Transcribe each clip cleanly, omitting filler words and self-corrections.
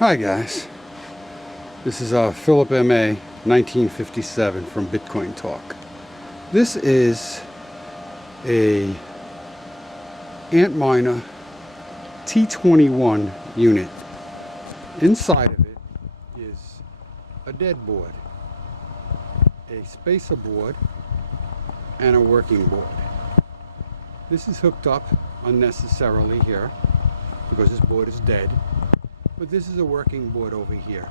Hi guys, this is Philip M.A. 1957 from Bitcoin Talk. This is a Antminer T21 unit. Inside of it is a dead board, a spacer board, and a working board. This is hooked up unnecessarily here because this board is dead, but this is a working board over here.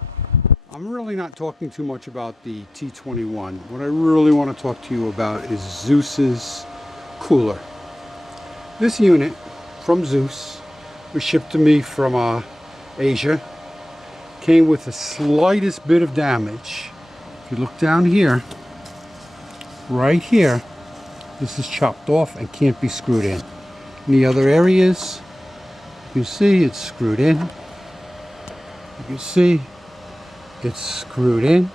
I'm really not talking too much about the T21. What I really want to talk to you about is Zeus's cooler. This unit from Zeus was shipped to me from Asia. Came with the slightest bit of damage. If you look down here, right here, this is chopped off and can't be screwed in. In the other areas, you see it's screwed in. You can see it's screwed in.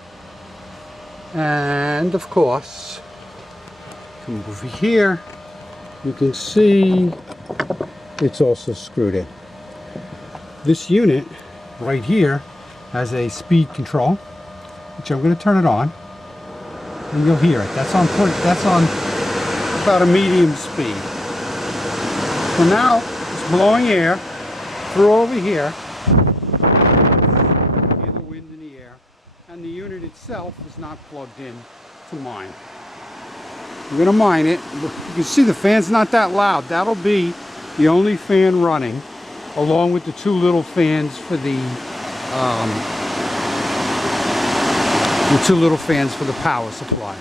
And of course, come over here, you can see it's also screwed in. This unit right here has a speed control, which I'm going to turn it on, and you'll hear it. That's on about a medium speed. So now it's blowing air through over here. Hear the wind in the air, and the unit itself is not plugged in to mine. I'm going to mine it. You can see the fan's not that loud. That'll be the only fan running, along with the two little fans for the power supply.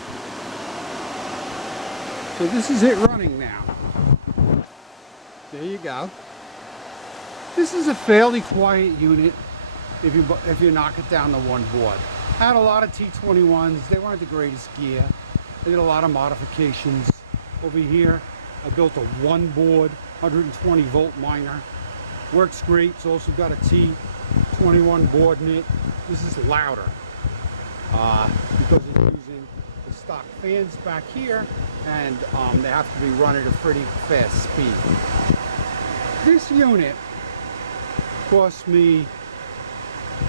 So this is it running now. There you go. This is a fairly quiet unit if you knock it down to one board. I had a lot of T21s. They weren't the greatest gear. I did a lot of modifications. Over here, I built a one board, 120 volt miner. Works great. It's also got a T21 board in it. This is louder because it's using the stock fans back here, and they have to be run at a pretty fast speed. This unit cost me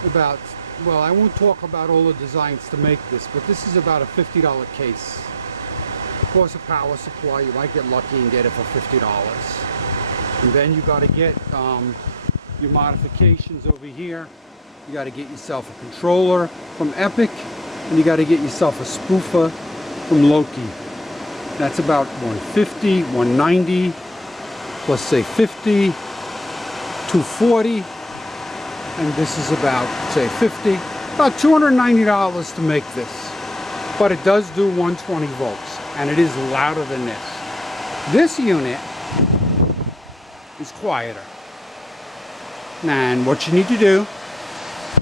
about, well, I won't talk about all the designs to make this, but this is about a $50 case. Of course, a power supply, you might get lucky and get it for $50. And then you got to get your modifications over here. You got to get yourself a controller from Epic, and you got to get yourself a spoofer from Loki. That's about 150, 190, plus say 50, 240, and this is about say 50, about $290 to make this. But it does do 120 volts, and it is louder than this. This unit is quieter. And what you need to do,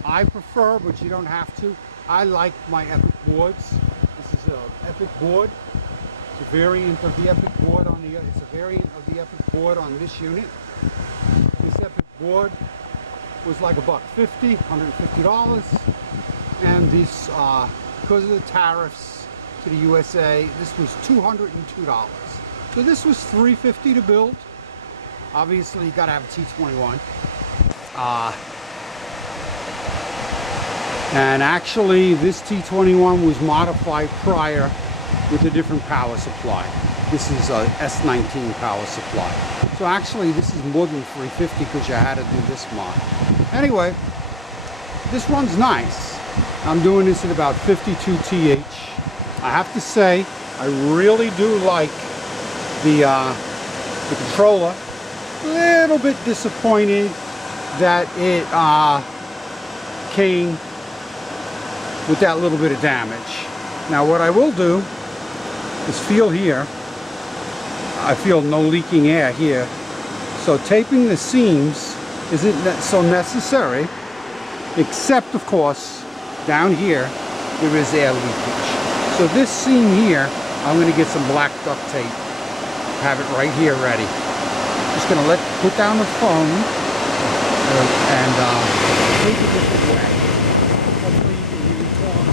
I prefer, but you don't have to, I like my Epic boards. This is an Epic board. It's a variant of the Epic board on the, it's a variant of the Epic board on this unit. This Epic board was like $150, $150. And this, because of the tariffs to the USA, this was $202. So this was $350 to build. Obviously, you gotta have a T21. And actually, this T21 was modified prior with a different power supply. This is a S19 power supply. So actually, this is more than $350 because you had to do this mod. Anyway, this one's nice. I'm doing this at about 52 TH. I have to say, I really do like the controller. A little bit disappointed that it came with that little bit of damage. Now what I will do is feel here. I feel no leaking air here. So taping the seams isn't so necessary, except of course down here there is air leakage. So this seam here, I'm going to get some black duct tape, have it right here ready. Just going to put down the phone and take a different way. Hopefully you can hear me talk.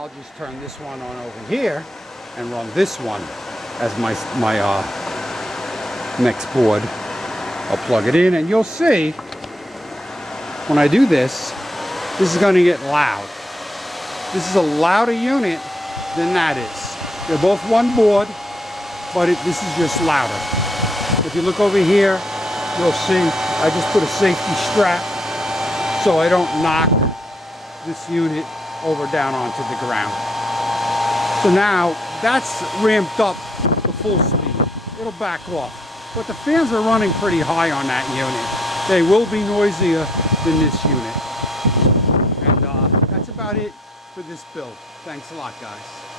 I'll just turn this one on over here and run this one as my next board. I'll plug it in and you'll see when I do this, this is going to get loud. This is a louder unit than that is. They're both one board, but this is just louder. If you look over here, you'll see I just put a safety strap so I don't knock this unit over down onto the ground. So now that's ramped up to full speed. It'll back off. But the fans are running pretty high on that unit. They will be noisier than this unit. And that's about it for this build. Thanks a lot, guys.